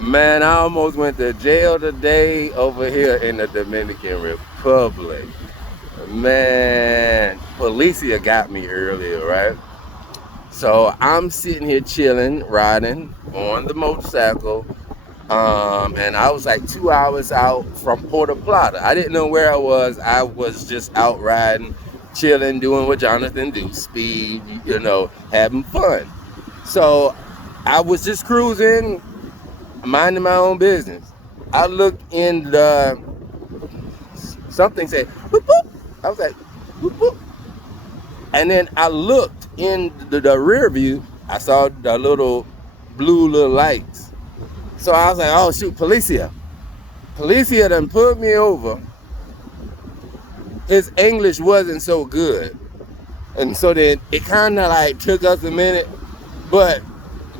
Man, I almost went to jail today over here in the Dominican Republic. Man, Policia got me earlier, right? So I'm sitting here chilling, riding on the motorcycle. And I was like 2 hours out from Puerto Plata. I didn't know where I was. I was just out riding, chilling, doing what Jonathan do, speed, having fun. So I was just cruising, minding my own business. I looked in something said, boop, boop. I was like, boop, boop. And then I looked in the rear view. I saw the blue little lights. So I was like, oh shoot, Policia. Policia done pulled me over. His English wasn't so good. And so then it kind of like took us a minute. But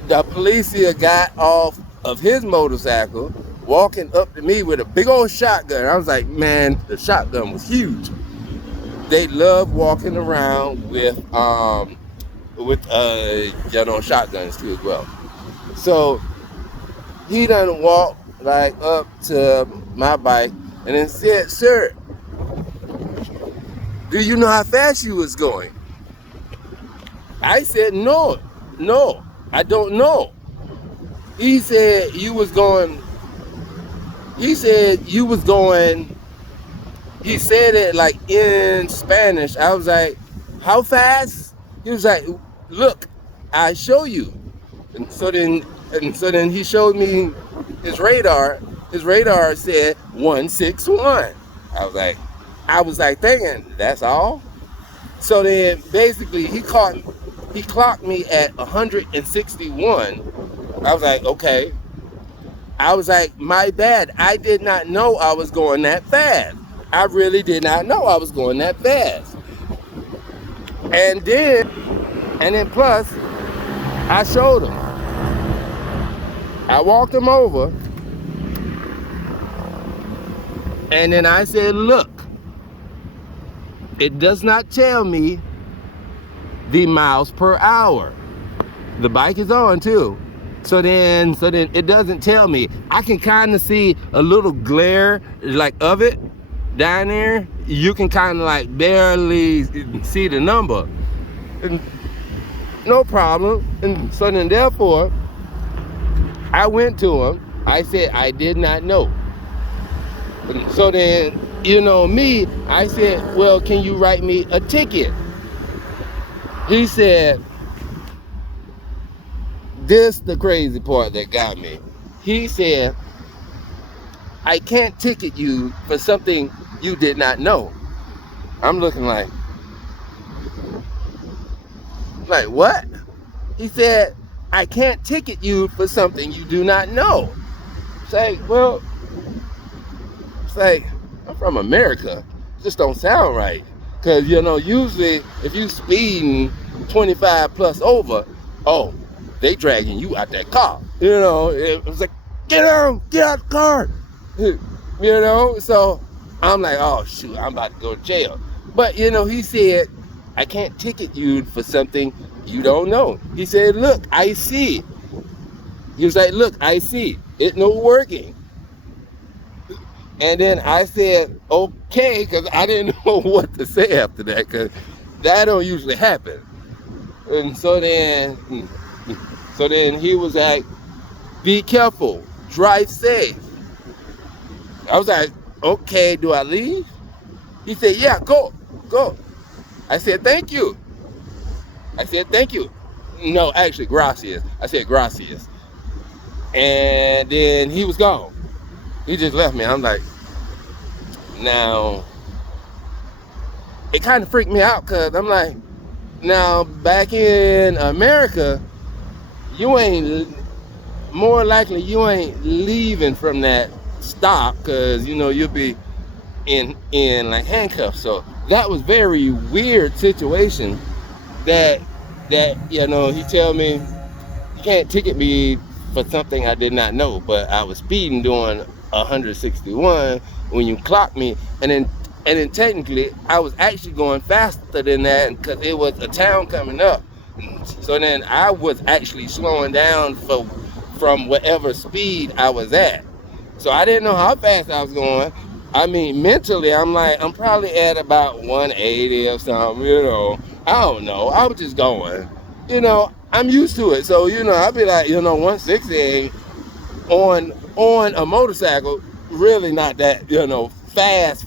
the Policia got off of his motorcycle, walking up to me with a big old shotgun. I was like, man, the shotgun was huge. They love walking around with shotguns too as well. So he done walked like up to my bike and then said, sir, do you know how fast you was going? I said, no, I don't know. He said you was going, he said it like in Spanish. I was like, how fast? He was like, look, I show you. And so then he showed me his radar. His radar said 161. I was like thinking, that's all? So then basically he clocked me at 161. I was like, okay. I was like, my bad. I did not know I was going that fast. I really did not know I was going that fast. And then plus, I showed him. I walked him over. And then I said, look, it does not tell me the miles per hour. The bike is on too. So then it doesn't tell me. I can kind of see a little glare like of it down there. You can kind of like barely see the number. And no problem. And so then therefore, I went to him. I said, I did not know. And so then, me, I said, well, can you write me a ticket? He said, this the crazy part that got me. He said, I can't ticket you for something you did not know. I'm looking like what? He said, I can't ticket you for something you do not know. It's like, I'm from America. It just don't sound right. Because, usually if you speeding 25 plus over, oh, they dragging you out that car. It was like, get out the car. So I'm like, oh shoot, I'm about to go to jail. But he said, I can't ticket you for something you don't know. He said, look, I see. He was like, look, I see. It's no working. And then I said, okay, because I didn't know what to say after that, because that don't usually happen. And so then he was like, be careful, drive safe. I was like, okay, do I leave? He said, yeah, go. I said, thank you. No, actually, gracias. I said, gracias. And then he was gone. He just left me. I'm like, now, it kind of freaked me out because I'm like, now, back in America, more likely you ain't leaving from that stop because, you'll be in like handcuffs. So that was very weird situation that he tell me you can't ticket me for something I did not know, but I was speeding doing 161 when you clocked me, and then technically I was actually going faster than that because it was a town coming up. So then I was actually slowing down from whatever speed I was at. So I didn't know how fast I was going. I mean, mentally, I'm probably at about 180 or something, I don't know. I was just going. I'm used to it. So, I'd be like, 160 on a motorcycle, really not that, fast.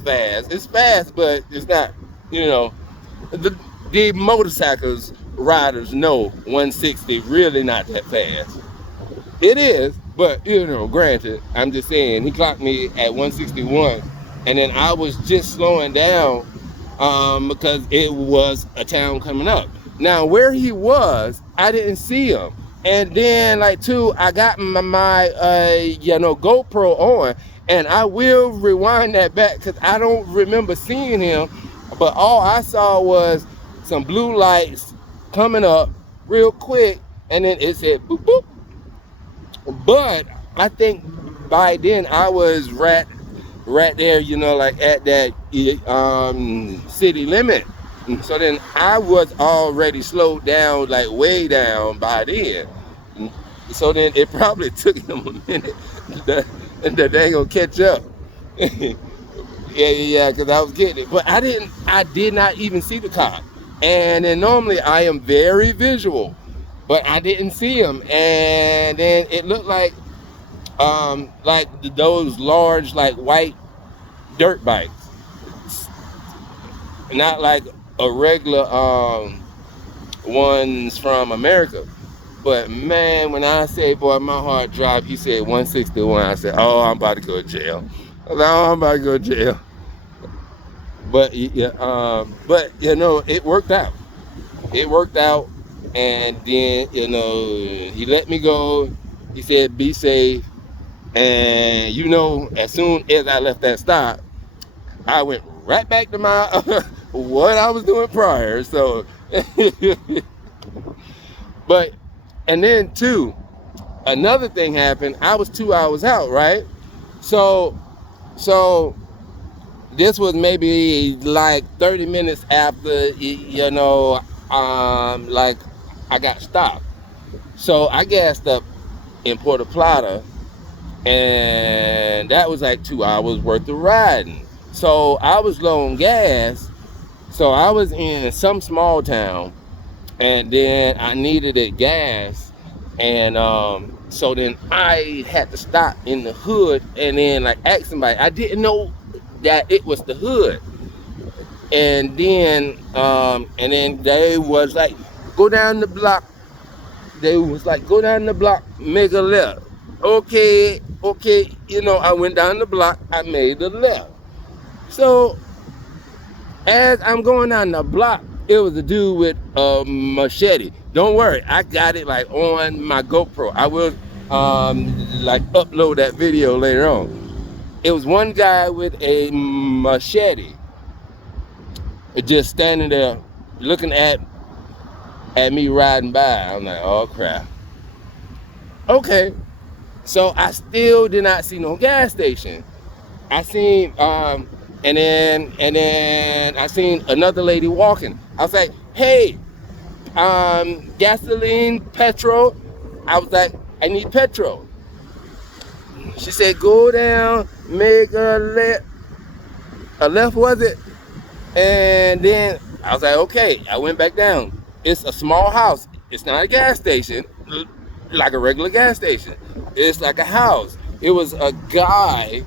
It's fast, but it's not, the, the motorcycles riders know 160 really not that fast. It is, but granted, I'm just saying he clocked me at 161, and then I was just slowing down because it was a town coming up. Now where he was, I didn't see him, and then like two, I got my GoPro on, and I will rewind that back because I don't remember seeing him, but all I saw was some blue lights coming up real quick, and then it said boop boop. But I think by then I was right there, like at that city limit. So then I was already slowed down, like way down by then. So then it probably took him a minute that they gonna catch up. Yeah, because I was getting it. But I did not even see the cop. And then normally I am very visual, but I didn't see him. And then it looked like those large, like white dirt bikes, not like a regular ones from America. But man, when I say, boy, my heart dropped. He said 161. I said, oh, I'm about to go to jail. I was like, oh, I'm about to go to jail. But yeah, it worked out. It worked out, and then he let me go. He said, be safe. And as soon as I left that stop, I went right back to my what I was doing prior. So, but and then too, another thing happened. I was 2 hours out, right? So this was maybe like 30 minutes after like I got stopped. So I gassed up in Puerto Plata, and that was like 2 hours worth of riding. So I was low on gas. So I was in some small town, and then I needed it gas, and so then I had to stop in the hood and then like ask somebody. I didn't know that it was the hood, and then they was like, go down the block. They was like, go down the block, make a left. Okay, I went down the block, I made a left. So as I'm going down the block, it was a dude with a machete. Don't worry, I got it like on my GoPro. I will like upload that video later on. It was one guy with a machete, just standing there looking at me riding by. I'm like, oh crap. Okay, so I still did not see no gas station. I seen and then I seen another lady walking. I was like, hey, gasoline, petrol. I was like, I need petrol. She said, go down, make a left, was it? And then I was like, okay. I went back down. It's a small house. It's not a gas station, like a regular gas station. It's like a house. It was a guy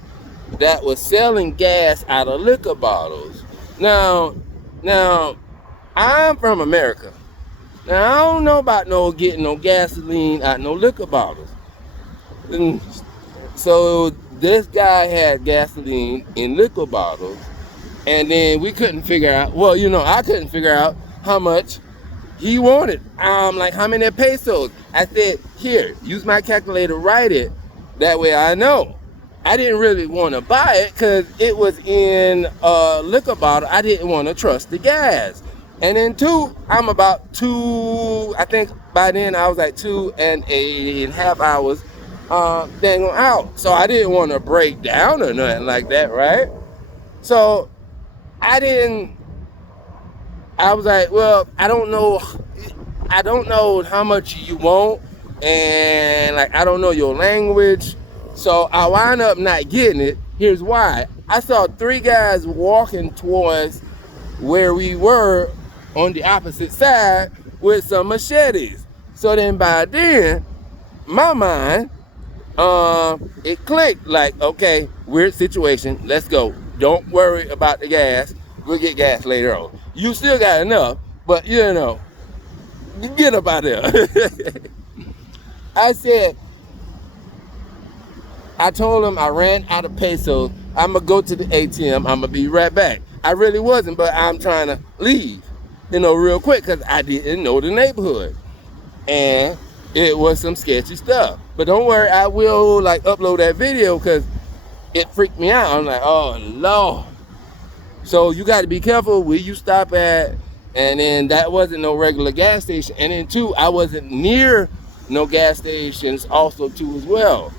that was selling gas out of liquor bottles. Now, I'm from America. Now, I don't know about getting no gasoline out no liquor bottles. And so this guy had gasoline in liquor bottles, and then we couldn't figure out, I couldn't figure out how much he wanted. Like, how many pesos? I said, here, use my calculator, write it. That way I know. I didn't really want to buy it because it was in a liquor bottle. I didn't want to trust the gas. And then two, I'm about two, I think by then I was like 2.5 hours then out. So I didn't want to break down or nothing like that, right? So I was like, well, I don't know how much you want, and like I don't know your language, so I wound up not getting it. Here's why: I saw 3 guys walking towards where we were on the opposite side with some machetes. So then by then, my mind, it clicked like, okay, weird situation, let's go. Don't worry about the gas. We'll get gas later on. You still got enough, but get up out there. I said, I told him I ran out of pesos. I'm gonna go to the ATM. I'm gonna be right back. I really wasn't, but I'm trying to leave, real quick because I didn't know the neighborhood. And it was some sketchy stuff. But don't worry, I will like upload that video because it freaked me out. I'm like, oh Lord. So you got to be careful where you stop at. And then that wasn't no regular gas station. And then 2, I wasn't near no gas stations also too as well.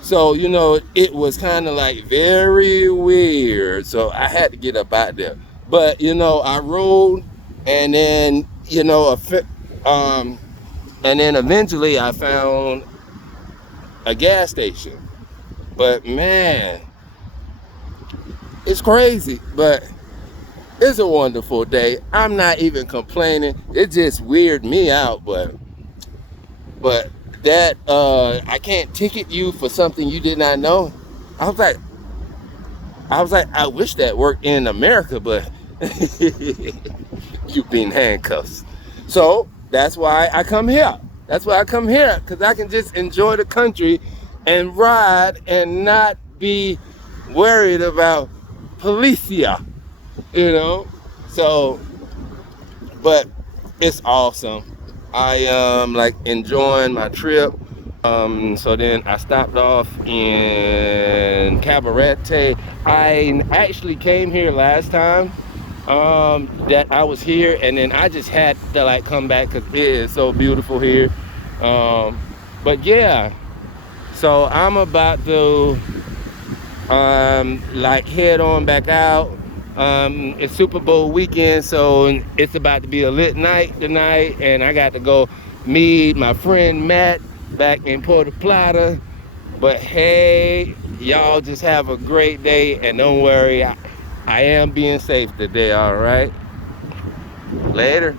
So, it was kind of like very weird. So I had to get up out there. But, I rode, and then, and then eventually I found a gas station. But man, it's crazy, but it's a wonderful day. I'm not even complaining. It just weirded me out, but that I can't ticket you for something you did not know. I was like, I wish that worked in America, but you been handcuffs. So that's why I come here. That's why I come here, because I can just enjoy the country and ride and not be worried about Policia, So, but it's awesome. I am like enjoying my trip. So then I stopped off in Cabarete. I actually came here last time that I was here, and then I just had to like come back because it is so beautiful here. But yeah, so I'm about to like head on back out. It's Super Bowl weekend, so it's about to be a lit night tonight, and I got to go meet my friend Matt back in Puerto Plata. But hey, y'all just have a great day, and don't worry, I am being safe today. All right, later.